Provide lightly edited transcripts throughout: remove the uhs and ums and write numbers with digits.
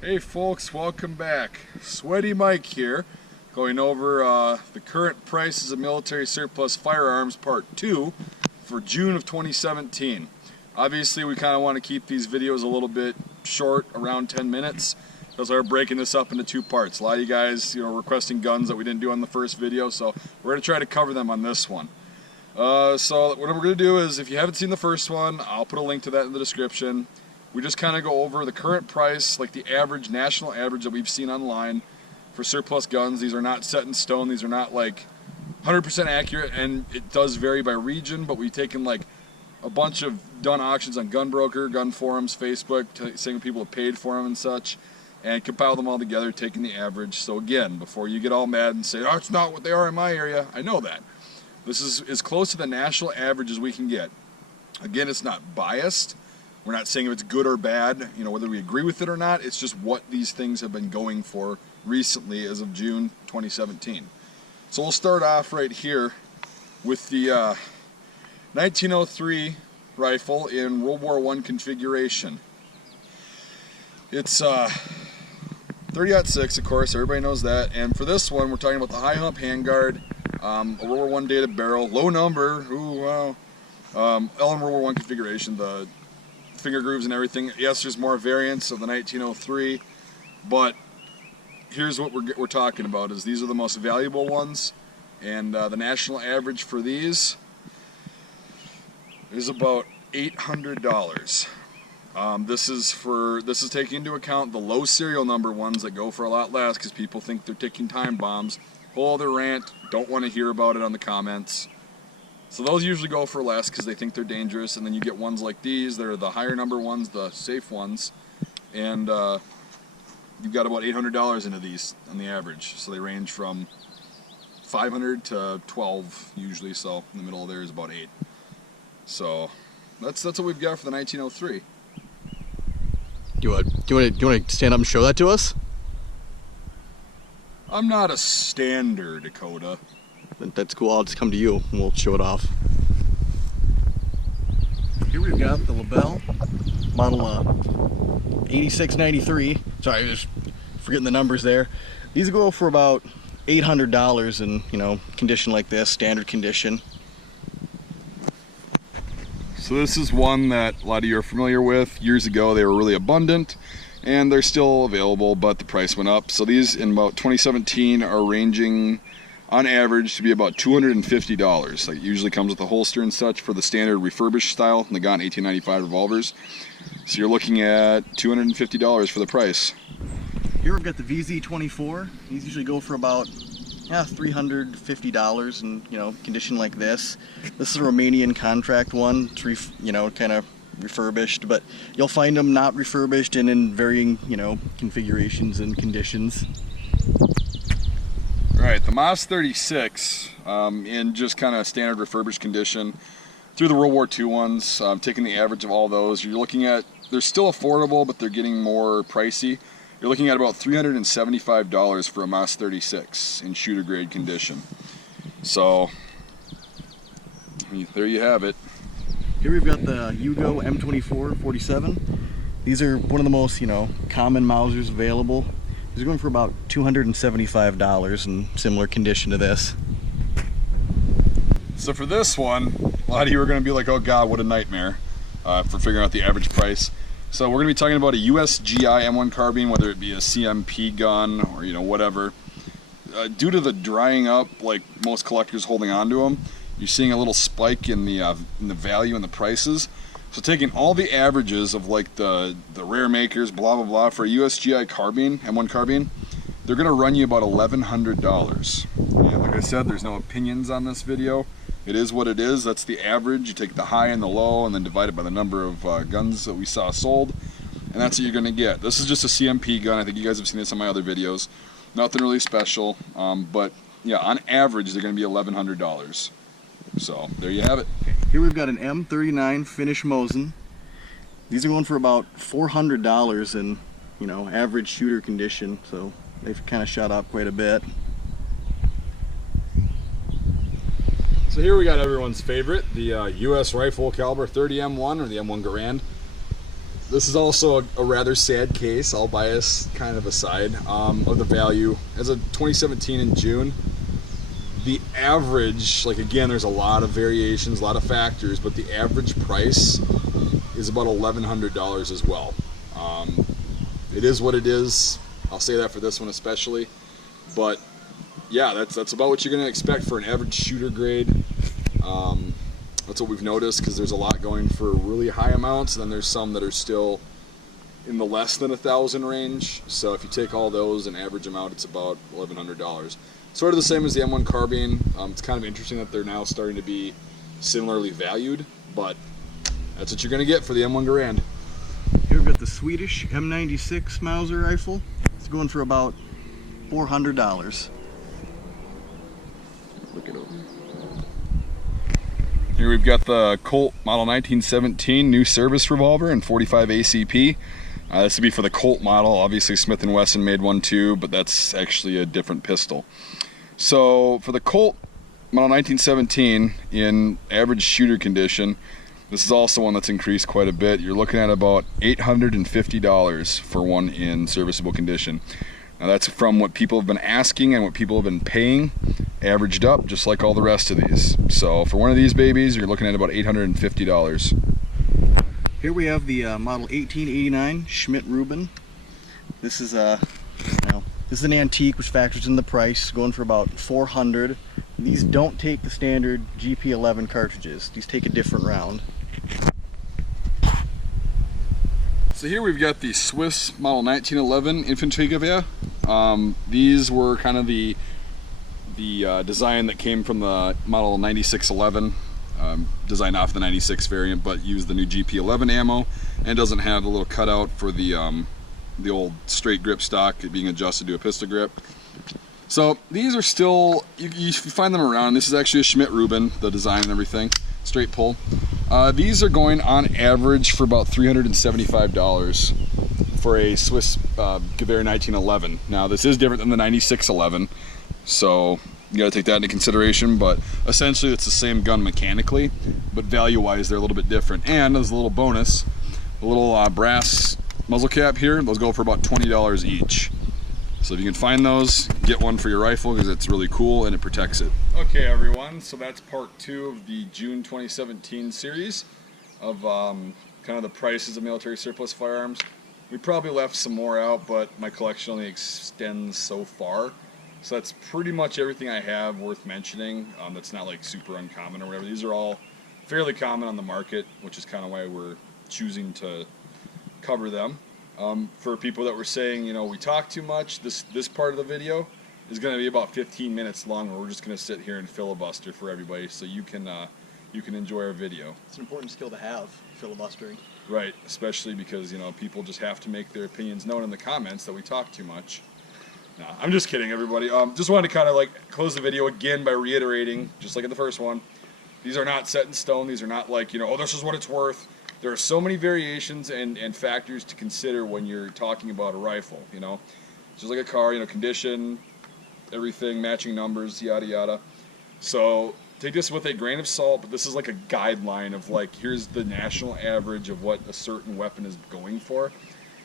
Hey folks, welcome back. Sweaty Mike here, going over the current prices of military surplus firearms part 2 for June of 2017. Obviously we kind of want to keep these videos a little bit short, around 10 minutes. That's why we're breaking this up into 2 parts. A lot of you guys, requesting guns that we didn't do on the first video, so we're going to try to cover them on this one. So what we're going to do is, if you haven't seen the first one, I'll put a link to that in the description. We just kind of go over the current price, like the average, national average that we've seen online for surplus guns. These are not set in stone. These are not like 100% accurate, and it does vary by region, but we've taken like a bunch of done auctions on Gunbroker, gun forums, Facebook, saying people have paid for them and such, and compiled them all together, taking the average. So again, before you get all mad and say, oh, it's not what they are in my area, I know that. This is as close to the national average as we can get. Again, it's not biased. We're not saying if it's good or bad, whether we agree with it or not. It's just what these things have been going for recently as of June 2017. So we'll start off right here with the 1903 rifle in World War I configuration. It's 30-06, of course, everybody knows that. And for this one, we're talking about the high hump handguard, a World War I dated barrel, low number, all in World War I configuration, the finger grooves and everything. Yes, there's more variants of the 1903, but here's what we're talking about. Is these are the most valuable ones, and the national average for these is about $800. This is taking into account the low serial number ones that go for a lot less because people think they're ticking time bombs. Whole other rant. Don't want to hear about it on the comments. So those usually go for less because they think they're dangerous, and then you get ones like these that are the higher number ones, the safe ones, and you've got about $800 into these on the average. So they range from $500 to $12 usually. So in the middle of there is about $8. So that's what we've got for the 1903. Do you want to stand up and show that to us? I'm not a stander, Dakota. That's cool. I'll just come to you and we'll show it off. Here we've got the LaBelle model 8693. Sorry, just forgetting the numbers there. These go for about $800 in condition like this, standard condition. So this is one that a lot of you are familiar with. Years ago they were really abundant, and they're still available, but the price went up. So these in about 2017 are ranging on average to be about $250. Like, it usually comes with a holster and such for the standard refurbished style Nagant 1895 revolvers. So you're looking at $250 for the price. Here we've got the VZ24. These usually go for about $350 in condition like this. This is a Romanian contract one. It's kind of refurbished, but you'll find them not refurbished and in varying configurations and conditions. Right, the MAS 36 in just kind of standard refurbished condition through the World War II ones, taking the average of all those, you're looking at, they're still affordable, but they're getting more pricey. You're looking at about $375 for a MAS 36 in shooter grade condition. So there you have it. Here we've got the Yugo M24-47. These are one of the most common Mausers available. These are going for about $275 in similar condition to this. So for this one, a lot of you are going to be like, oh god, what a nightmare for figuring out the average price. So we're going to be talking about a USGI M1 carbine, whether it be a CMP gun or whatever. Due to the drying up, like most collectors holding on to them, you're seeing a little spike in the value and the prices. So taking all the averages of like the rare makers, blah blah blah, for a USGI carbine, M1 carbine, they're gonna run you about $1,100. And like I said, there's no opinions on this video. It is what it is. That's the average. You take the high and the low and then divide it by the number of guns that we saw sold, and that's what you're gonna get. This is just a CMP gun. I think you guys have seen this on my other videos. Nothing really special, but yeah, on average they're gonna be $1,100. So there you have it. Here we've got an M39 Finnish Mosin. These are going for about $400 in average shooter condition, so they've kind of shot up quite a bit. So here we got everyone's favorite, the US rifle caliber 30 M1 or the M1 Garand. this is also a rather sad case, all bias kind of aside, of the value. As of 2017 in June, the average, like again, there's a lot of variations, a lot of factors, but the average price is about $1,100 as well. It is what it is. I'll say that for this one especially. But yeah, that's about what you're going to expect for an average shooter grade. That's what we've noticed, because there's a lot going for really high amounts, and then there's some that are still in the less than 1,000 range. So if you take all those and average them out, it's about $1,100. Sort of the same as the M1 carbine. It's kind of interesting that they're now starting to be similarly valued, but that's what you're going to get for the M1 Garand. Here we've got the Swedish M96 Mauser rifle. It's going for about $400. Look it over. Here we've got the Colt model 1917 new service revolver in 45 ACP. This would be for the Colt model. Obviously Smith & Wesson made one too, but that's actually a different pistol. So for the Colt model 1917 in average shooter condition, this is also one that's increased quite a bit. You're looking at about $850 for one in serviceable condition. Now that's from what people have been asking and what people have been paying, averaged up just like all the rest of these. So for one of these babies, you're looking at about $850. Here we have the model 1889 Schmidt-Rubin. This is this is an antique, which factors in the price, going for about $400. These don't take the standard GP11 cartridges. These take a different round. So here we've got the Swiss model 1911 Infanteriegewehr. These were kind of the design that came from the model 9611, designed off the 96 variant, but used the new GP11 ammo and doesn't have the little cutout for the old straight grip stock being adjusted to a pistol grip. So these are still, you find them around. This is actually a Schmidt-Rubin, the design and everything, straight pull. These are going on average for about $375 for a Swiss Gewehr 1911. Now this is different than the 9611, so you gotta take that into consideration, but essentially it's the same gun mechanically, but value-wise they're a little bit different. And as a little bonus, a little brass muzzle cap here, those go for about $20 each. So if you can find those, get one for your rifle because it's really cool and it protects it. Okay everyone, so that's part 2 of the June 2017 series of kind of the prices of military surplus firearms. We probably left some more out, but my collection only extends so far. So that's pretty much everything I have worth mentioning. That's not like super uncommon or whatever. These are all fairly common on the market, which is kind of why we're choosing to cover them. For people that were saying, you know, we talk too much, this part of the video is going to be about 15 minutes long, where we're just going to sit here and filibuster for everybody, so you can enjoy our video. It's an important skill to have, filibustering. Right, especially because, you know, people just have to make their opinions known in the comments that we talk too much. No, I'm just kidding, everybody. Just wanted to kind of like close the video again by reiterating, just like in the first one, these are not set in stone. These are not like, you know, oh, this is what it's worth. There are so many variations and factors to consider when you're talking about a rifle, you know. It's just like a car, you know, condition, everything, matching numbers, yada yada. So take this with a grain of salt, but this is like a guideline of like, here's the national average of what a certain weapon is going for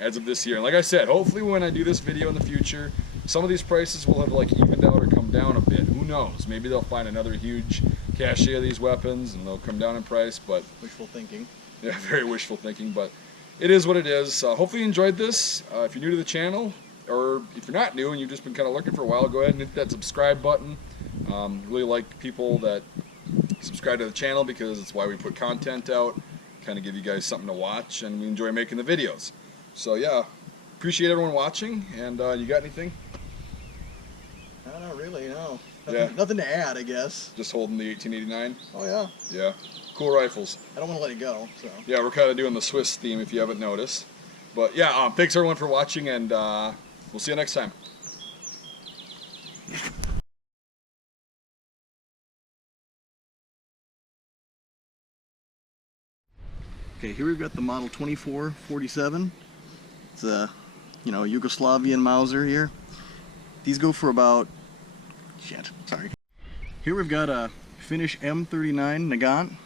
as of this year. And like I said, hopefully when I do this video in the future, some of these prices will have like evened out or come down a bit. Who knows? Maybe they'll find another huge cache of these weapons and they'll come down in price, but wishful thinking. Yeah, very wishful thinking, but it is what it is. Hopefully you enjoyed this. If you're new to the channel, or if you're not new and you've just been kind of looking for a while, go ahead and hit that subscribe button. Really like people that subscribe to the channel because it's why we put content out, kind of give you guys something to watch, and we enjoy making the videos. So yeah, appreciate everyone watching, and you got anything? Not really, no. Nothing to add, I guess. Just holding the 1889? Oh yeah. Yeah. Cool rifles. I don't want to let it go, so. Yeah, we're kind of doing the Swiss theme if you haven't noticed. But yeah, thanks everyone for watching, and we'll see you next time. Okay, here we've got the model 2447. It's a, you know, Yugoslavian Mauser here. These go for about, Here we've got a Finnish M39 Nagant.